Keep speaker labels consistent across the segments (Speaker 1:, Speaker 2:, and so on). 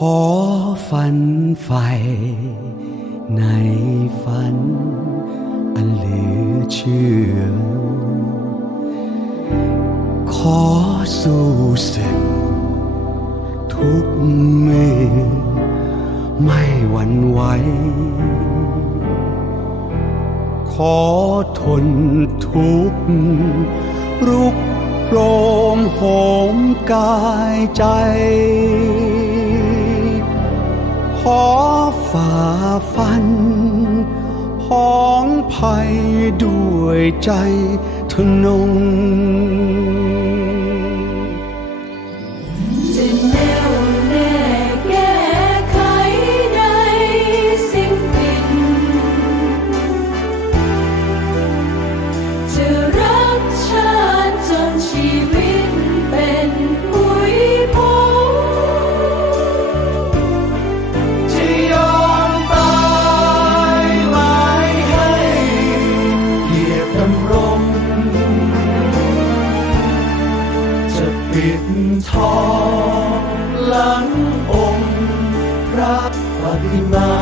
Speaker 1: ขอฝันไฟในฝัน อันเหลือเชื่อ ขอสู้ศึกทุกเมือไม่หวั่นไหวขอทนทุกข์รุกโรมโหมกายใจ ฝ่าฟันพ้องภัยด้วยใจทนง ปิดทองหลังองค์พระปฏิมา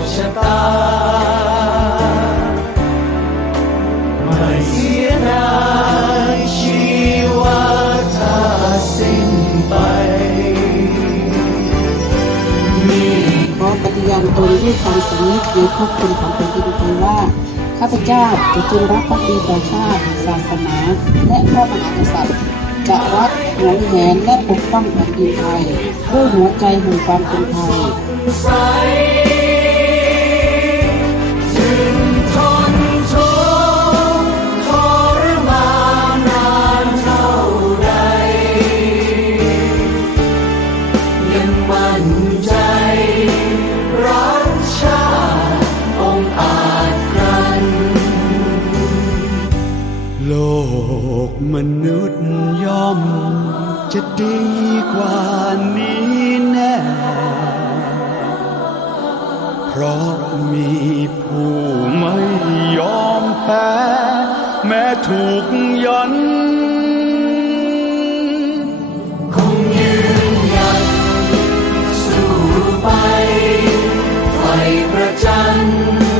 Speaker 1: คชะตา ไม่เสียดายชีวาถ้าสิ้นไป
Speaker 2: ขอปฏิญาณตนด้วยความสำนึกในพระคุณของแผ่นดินไทยว่า ข้าพเจ้าจะจงรักภักดีต่อชาติ ศาสนา และพระมหากษัตริย์จะรักหวงแหนและปกป้องแผ่นดินไทยด้วยหัวใจแห่งความเป็นไท
Speaker 1: ย มนุษย์ย่อม จะดีกว่านี้แน่ เพราะมีผู้ไม่ยอมแพ้ แม้ถูกยันคงยืนหยัดสู้ไป ไฟประจันทร์